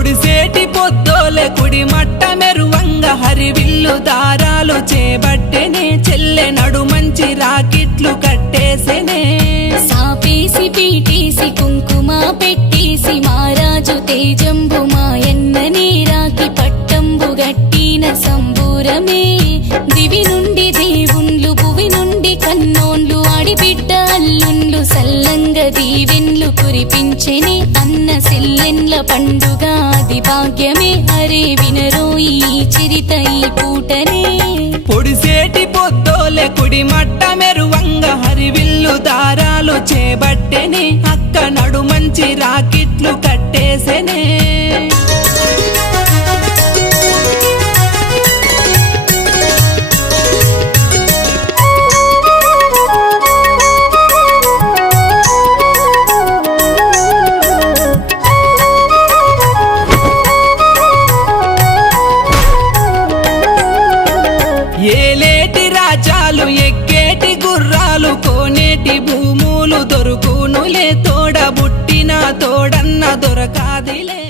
పొడిసేటి పొద్దోలే కుడి మట్ట మెరువంగ హరివిల్లు దారాలు చేబట్టెనే చెల్లె నడు మంచి రాకిట్లు కట్టేసెనే సాపేసి పీటేసి కుంకుమ పెట్టేసి మారాజు తేజంబు మాయన్ననే రాకి పట్టంబు గట్టిన సంబూరమే దివి నుండి దేవుండ్లు భువి నుండి కన్నోన్లు ఆడిబిడ్డ అల్లుండ్లు సల్లంగ దీవెన్లు కురిపించెని అన్న సెల్లెన్ల పండుగ అది భాగ్యమే అరే వినరోయి చిరిత ఈ పూటనే పొడిసేటి పొద్దోలే కుడి మట్ట మెరువంగ హరివిల్లు దారాలు చేబట్టెనే అక్క నడు మంచి రాకిట్లు కట్టేసెనే ఏలేటి రాజాలు ఎక్కేటి గుర్రాలు కోనేటి భూములు దొరుకునులే తోడబుట్టిన తోడన్న దొరకాదిలే।